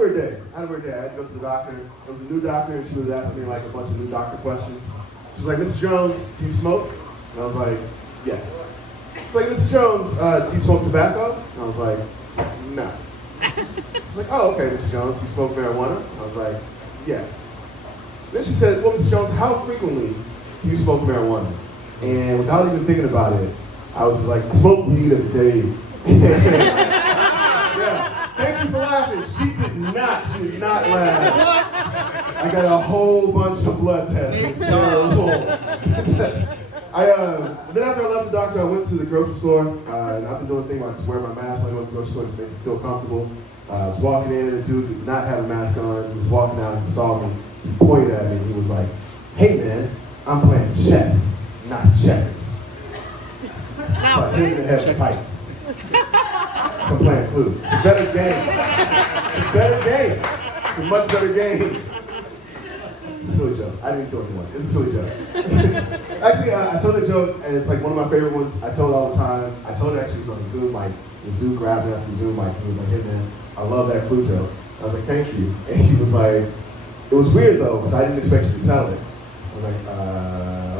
weird day. I had a weird day. I had to go to the doctor. There was a new doctor, and she was asking me like a bunch of new doctor questions. She was like, Mr. Jones, do you smoke? And I was like, yes. She's like, Mr. Jones, do you smoke tobacco? And I was like, no. She's like, oh, okay, Mr. Jones, do you smoke marijuana? And I was like, yes. Then she said, well, Mr. Jones, how frequently do you smoke marijuana? And without even thinking about it, I was just like, I smoke weed every day. Yeah, thank you for laughing. She did not laugh. What? I got a whole bunch of blood tests. It's terrible. Then after I left the doctor, I went to the grocery store, and I've been doing a thing where I just wear my mask when I go to the grocery store, just makes me feel comfortable. I was walking in, and the dude did not have a mask on. He was walking out, he saw me, he pointed at me, and he was like, hey man, I'm playing chess, not checkers. So I hit him in the head with a pipe. So I'm playing Clue. It's a better game. It's a better game. It's a much better game. It's a silly joke. I didn't kill anyone. It's a silly joke. Actually, I told a joke, and it's like one of my favorite ones. I tell it all the time. I told it actually on Zoom. Like, this dude grabbed me after the Zoom mic. He was like, hey man, I love that Clue joke. I was like, thank you. And he was like, it was weird though, because I didn't expect you to tell it. I was like,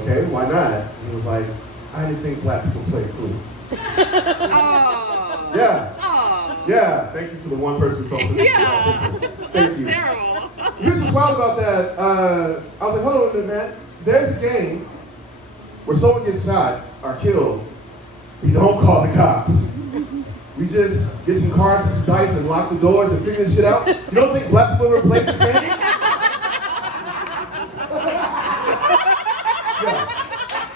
okay, why not? And he was like, I didn't think black people played Clue. Oh. Yeah. Oh. Yeah. Thank you for the one person who felt so. Yeah. Thank you. Terrible. Here's what's wild about that. I was like, hold on a minute, man. There's a game where someone gets shot or killed. We don't call the cops. We just get some cards and some dice and lock the doors and figure this shit out. You don't think black people ever played this game?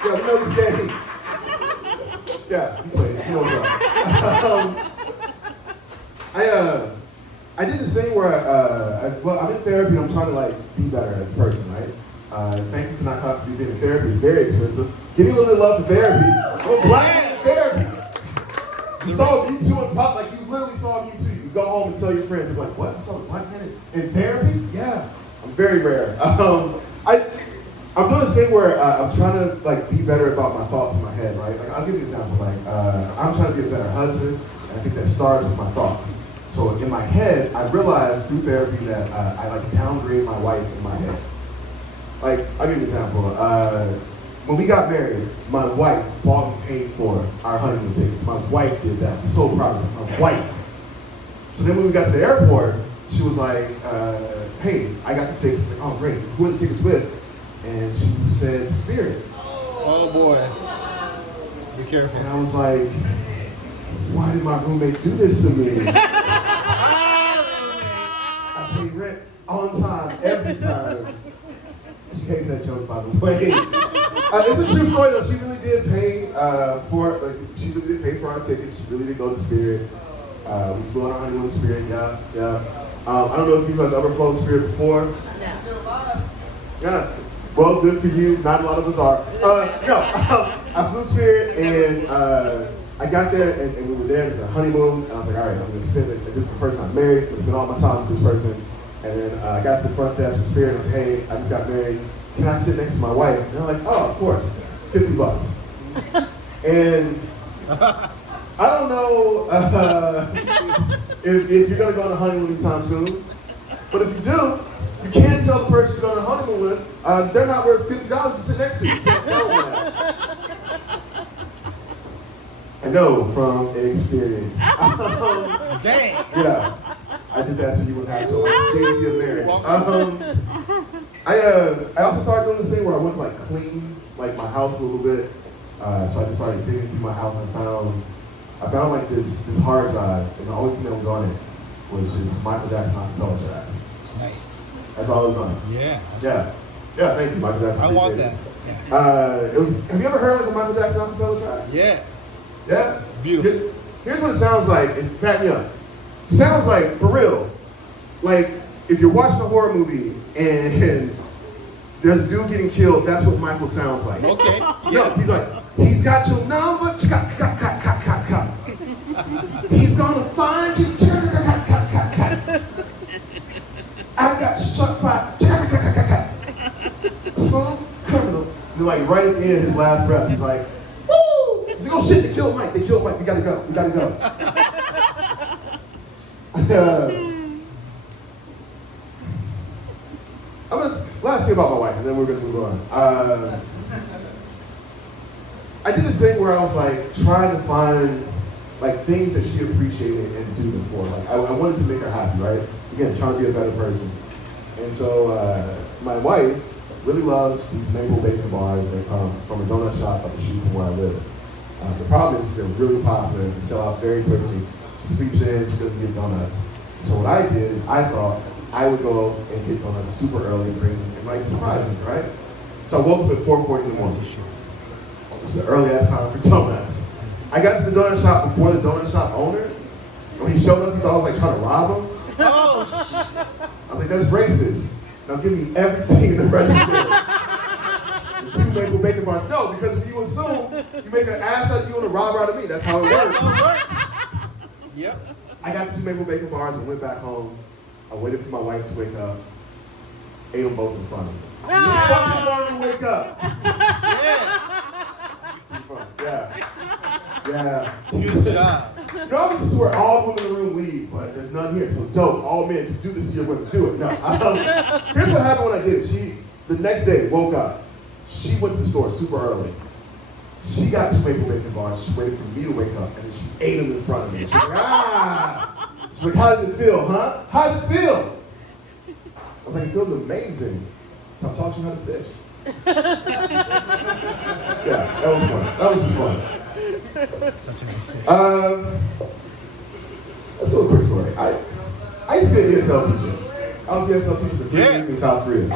Yeah, we know this game. Yeah, he played it. He knows that. I did this thing where, I'm in therapy and I'm trying to like be better as a person, right? Thank you for not calling me being in therapy. It's very expensive. Give me a little bit of love for therapy. I'm a black man in therapy. You saw Me Too and pop, like you literally saw Me Too. You go home and tell your friends, I'm like, what? You saw a black man in therapy? Yeah. I'm very rare. I'm doing this thing where I'm trying to like be better about my thoughts in my head, right? Like I'll give you an example. Like I'm trying to be a better husband, and I think that starts with my thoughts. So in my head, I realized through therapy that I like downgrade my wife in my head. Like I'll give you an example. When we got married, my wife bought and paid for our honeymoon tickets. My wife did that. I'm so proud of her. My wife. So then when we got to the airport, she was like, hey, I got the tickets. Like, oh great, who are the tickets with? And she said, Spirit. Oh boy. Be careful. And I was like, why did my roommate do this to me? I pay rent on time, every time. She hates that joke, by the way. It's a true story though. She really did pay she really did pay for our tickets. She really did go to Spirit. We flew on our honeymoon to Spirit, yeah. I don't know if you guys ever flown Spirit before. No. Yeah. Well, good for you. Not a lot of us are. I flew Spirit and I got there and we were there. It was a honeymoon. And I was like, all right, I'm going to spend it. This is the person I'm married. I'm going to spend all my time with this person. And then I got to the front desk with Spirit and I said, hey, I just got married. Can I sit next to my wife? And they're like, oh, of course. $50. And I don't know if you're going to go on a honeymoon anytime soon. But if you do, you can't tell the person you're going on a honeymoon with, they're not worth $50 to sit next to you. You can't tell them that. I know from experience. Dang. Yeah, I did that so you wouldn't have so much jealousy of marriage. I also started doing this thing where I went to like clean like my house a little bit. So I just started digging through my house and I found like this hard drive, and the only thing that was on it was just Michael Jackson acapella tracks. Nice. That's all it was on it. Yeah. Yeah. Yeah, thank you, Michael Jackson. I want Appreciate that. it. Have you ever heard like a Michael Jackson acapella track? Yeah. Yeah? It's beautiful. Here's what it sounds like, and back me up. It sounds like, for real, like if you're watching a horror movie and there's a dude getting killed, that's what Michael sounds like. Okay. No, he's like, he's got your number, he's gonna find you, I got struck by, smooth criminal. And like right at the end, his last breath, he's like, woo! He's like, oh shit, they killed Mike, we gotta go. then we're gonna move on. I did this thing where I was like trying to find like things that she appreciated and do them for. Like I wanted to make her happy, right? Again, trying to be a better person. And so my wife really loves these maple bacon bars that come from a donut shop up the street from where I live. The problem is they're really popular and sell out very quickly. She sleeps in, she doesn't get donuts. So what I did is I thought I would go and get donuts super early and bring them and like surprise them, right? So I woke up at 4:40 in the morning. It was the early ass time for donuts. I got to the donut shop before the donut shop owner. When he showed up, he thought I was like trying to rob him. Oh, I was like, that's racist. Now give me everything in the register. The 2 maple bacon bars. No, because if you assume you make an ass out of you and a robber out of me, that's how it works. Yep. I got the 2 maple bacon bars and went back home. I waited for my wife to wake up. Ate them both in front of me. You fucking wanted to wake up. Yeah. Good job. Normally this is where all the women in the room leave, but there's none here. So dope, all men, just do this to your women. Do it. No. Here's what happened when I did it. The next day, woke up. She went to the store super early. She got 2 maple bacon bars. She waited for me to wake up, and then she ate them in front of me. She's like, ah. She's like, how does it feel, huh? How does it feel? I was like, it feels amazing. So I taught you how to fish. Yeah, that was fun. That was just fun. Let's do a quick story. I used to be an ESL teacher. I was an ESL teacher for 3 years in South Korea.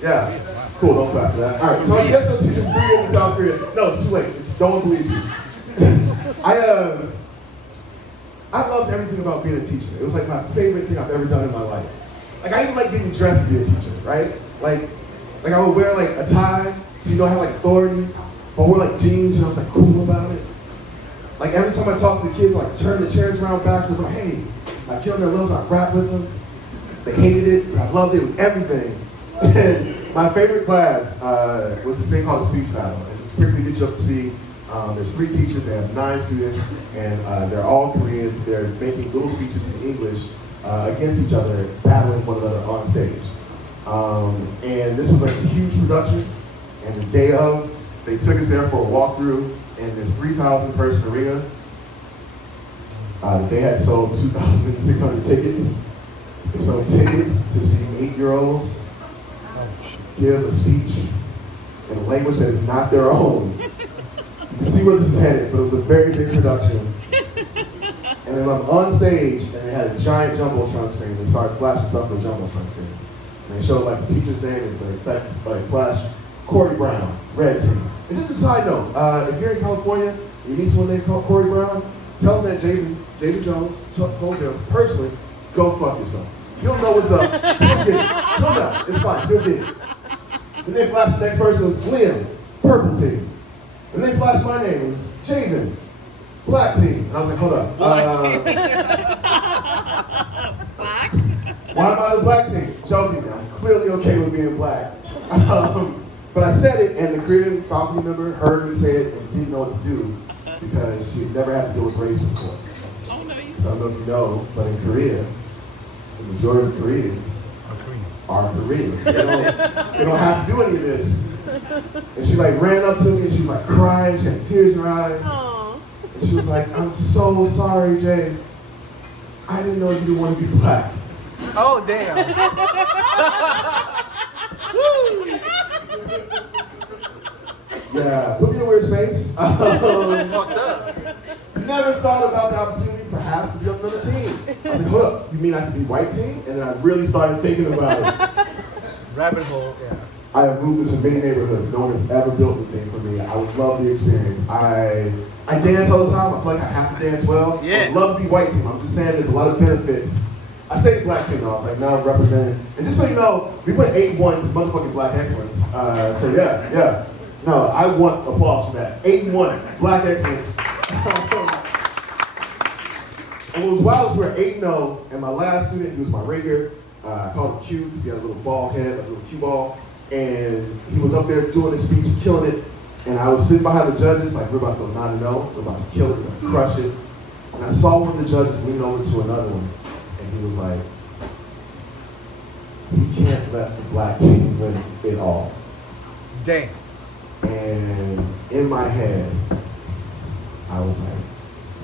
Yeah. Cool, don't clap for that. All right, so I was an ESL teacher for 3 years in South Korea. No, it's too late. Don't believe you. I loved everything about being a teacher. It was like my favorite thing I've ever done in my life. Like I even like getting dressed to be a teacher, right? Like I would wear like a tie, so you know I had like authority, but I wear like jeans and I was like cool about it. Like every time I talk to the kids, I like turn the chairs around back to them, hey, I get on their levels, I rap with them. They hated it, but I loved it, it was everything. And my favorite class was this thing called a speech battle. And just quickly get you up to speed. There's 3 teachers, they have 9 students, and they're all Korean. They're making little speeches in English against each other, battling one another on stage. And this was like a huge production, and the day of, they took us there for a walkthrough, and this 3,000 person arena. They had sold 2,600 tickets. They sold tickets to see 8-year-olds give a speech in a language that is not their own. You can see where this is headed, but it was a very big production. And then I'm on stage, and they had a giant Jumbotron screen. They started flashing stuff on the Jumbotron screen. And they showed like the teacher's name, and like flash Corey Brown, red team. And just a side note, if you're in California, and you need someone named Corey Brown, tell them that David Jones told him personally, go fuck yourself. He'll know what's up. He'll get it. He'll know. It's fine. He'll get it. And then flash the next person was Liam, purple team. And then flash my name, it was Javen, black team. And I was like, hold up. Why am I the black team? Joking, I'm clearly okay with being black. But I said it, and the Korean faculty member heard me say it and didn't know what to do because she had never had to deal with race before. So I don't know if you know, but in Korea, the majority of Koreans are Koreans. They don't have to do any of this. And she like ran up to me and she was like crying, she had tears in her eyes. Aww. And she was like, I'm so sorry, Jay. I didn't know you didn't want to be black. Oh, damn. Yeah, put me in a weird space. That's fucked up. Never thought about the opportunity perhaps to be on another team. I said, hold up, you mean I could be white team? And then I really started thinking about it. Rabbit hole, yeah. I have moved into many neighborhoods. No one has ever built anything for me. I would love the experience. I dance all the time. I feel like I have to dance well. Yeah. I would love to be white team. I'm just saying there's a lot of benefits. I say black team though. I was like, now I'm representing. And just so you know, we went 8-1 this motherfucking black excellence. So yeah. No, I want applause for that. 8-1, black excellence. And what was wild is we were 8-0, and my last student, he was my ringer. I called him Q because he had a little ball head, like a little cue ball. And he was up there doing his speech, killing it. And I was sitting behind the judges, like, we're about to go 9-0, we're about to kill it, we're about to crush it. And I saw one of the judges lean over to another one, and he was like, we can't let the black team win it all. Damn. And in my head, I was like,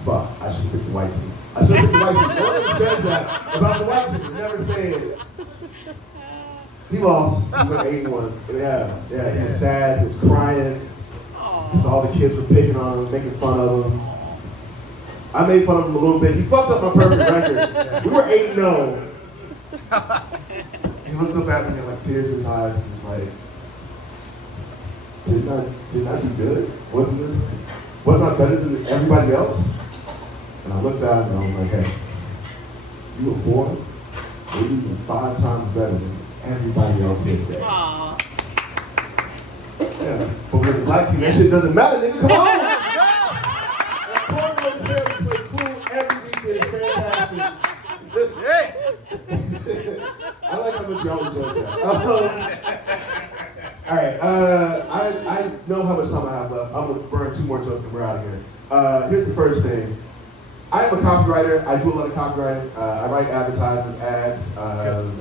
fuck, I should pick the white team. I should pick the white team. No one says that about the white team. Never say it. He lost. He went 8-1. Yeah, he was sad. He was crying. Because all the kids were picking on him, making fun of him. I made fun of him a little bit. He fucked up my perfect record. We were 8-0. He looked up at me and like tears in his eyes and was like, didn't I do good? Wasn't I better than everybody else? And I looked at him and I was like, hey, you were 4, maybe even 5 times better than everybody else here today. Aww. Yeah, but with the black team, that shit doesn't matter, nigga. Come on! Cornrow said we play cool every weekend. It's fantastic. I like how much y'all enjoy that. All right, I know how much time I have left. I'm gonna burn 2 more jokes and we're out of here. Here's the first thing. I am a copywriter. I do a lot of copywriting. I write advertisements, ads,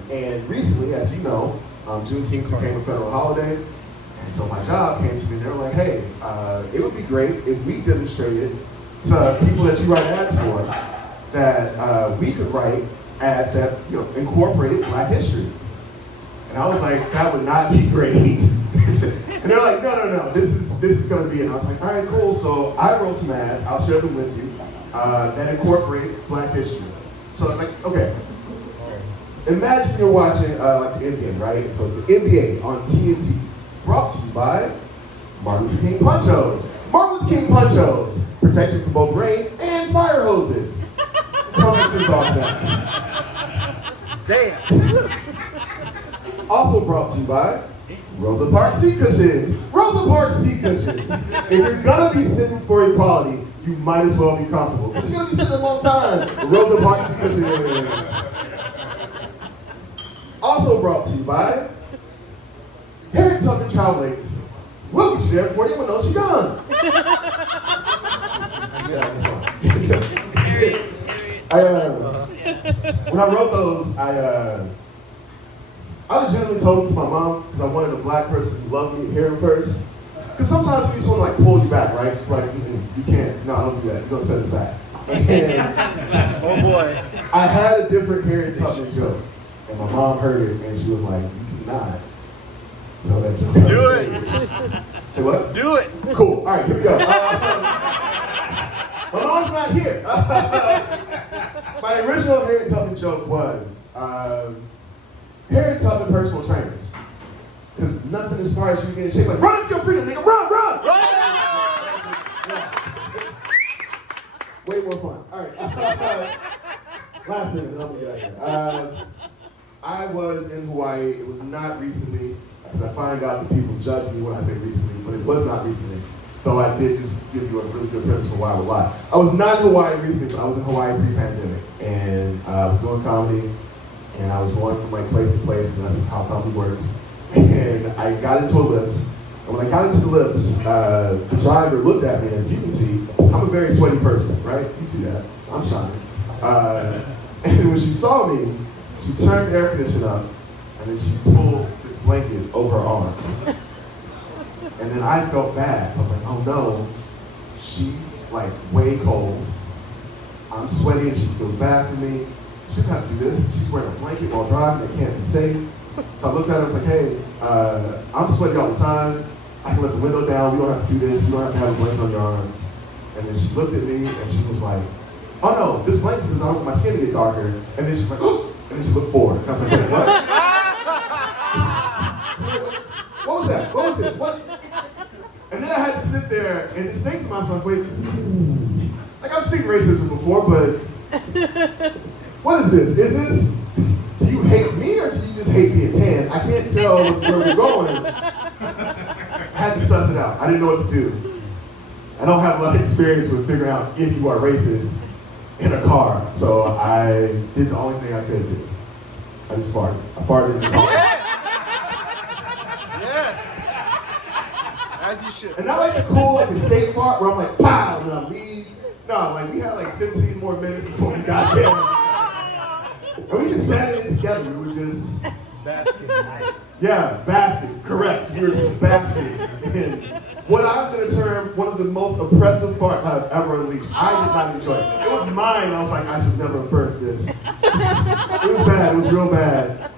and recently, as you know, Juneteenth became a federal holiday. And so my job came to me and they were like, hey, it would be great if we demonstrated to people that you write ads for that we could write ads that incorporated Black history. And I was like, that would not be great. And they're like, no, this is gonna be it. And I was like, all right, cool. So I wrote some ads, I'll share them with you, that incorporate Black history. So it's like, okay. Imagine you're watching like the NBA, right? So it's the NBA on TNT. Brought to you by Martin Luther King Punchos. Martin Luther King Punchos. Protection from both rain and fire hoses. Coming through dog sacks. Damn. Also brought to you by Rosa Parks seat cushions. Rosa Parks seat cushions. If you're gonna be sitting for equality, you might as well be comfortable. Because you're gonna be sitting a long time. Rosa Parks seat cushions. Also brought to you by Harriet Tubman Travel Agency. We'll get you there before anyone knows you're gone. Yeah, that's fine. When I wrote those, I legitimately told them to my mom because I wanted a Black person who loved me to hear them first. Because sometimes we just want to like pull you back, right? Just like, you can't, no, don't do that. You're going to set us back. And Oh boy. I had a different Harriet Tubman joke. And my mom heard it and she was like, you cannot tell that joke. Do it. Say what? Do it. Cool. All right, here we go. My mom's not here. My original Harriet Tubman joke was Harriet Tubman personal trainers. Because nothing as far as you get in shape. Like, run for your freedom, nigga. Run! Yeah. Way more fun. All right. Last thing, and then I'm going to get out of here. I was in Hawaii. It was not recently. Because I find out that people judge me when I say recently, but it was not recently. Though I did just give you a really good premise for why I would lie. I was not in Hawaii recently, but I was in Hawaii pre-pandemic. And I was doing comedy, and I was going from like place to place, and that's how comedy works. And I got into a lift. And when I got into the lift, the driver looked at me, and as you can see, I'm a very sweaty person, right? You see that. I'm shining. And when she saw me, she turned the air conditioner up, and then she pulled this blanket over her arms. And then I felt bad, so I was like, oh no, she's like way cold. I'm sweaty and she feels bad for me. She shouldn't have to do this. She's wearing a blanket while driving, it can't be safe. So I looked at her and was like, hey, I'm sweaty all the time. I can let the window down, we don't have to do this, you don't have to have a blanket on your arms. And then she looked at me and she was like, oh no, this blanket is I don't want my skin to get darker. And then she's like, oh, and then she looked forward. And I was like, wait, what? What was that? What was this? What? And then I had to sit there and just think to myself, wait, like I've seen racism before, but what is this? Is this, do you hate me or do you just hate being tan? I can't tell where we're going. I had to suss it out. I didn't know what to do. I don't have a lot of experience with figuring out if you are racist in a car, so I did the only thing I could do. I just farted. I farted in the car. Yes. As you should. And not like the cool, like the state fart where I'm like, pow, and I leave. No, like we had like 15 more minutes before we got there. And we just sat in it together. We were just Basket. Nice. Yeah, basket. Correct. You were just basking in what I'm going to term one of the most oppressive farts I've ever unleashed. I did not enjoy it. It was mine. I was like, I should never have birthed this. It was bad. It was real bad.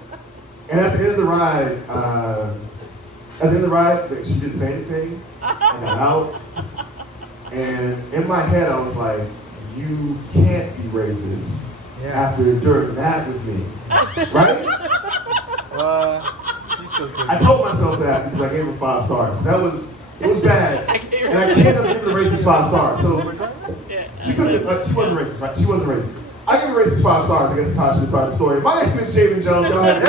And at the end of the ride, she didn't say anything. I got out. And in my head, I was like, you can't be racist after enduring that with me. Right? She's still crazy. I told myself that because I gave her 5 stars. It was bad. And I can't give the racist 5 stars. So she wasn't racist, right? She wasn't racist. I give her racist 5 stars. I guess that's how I should start the story. My name is Jaden Jones. Y'all have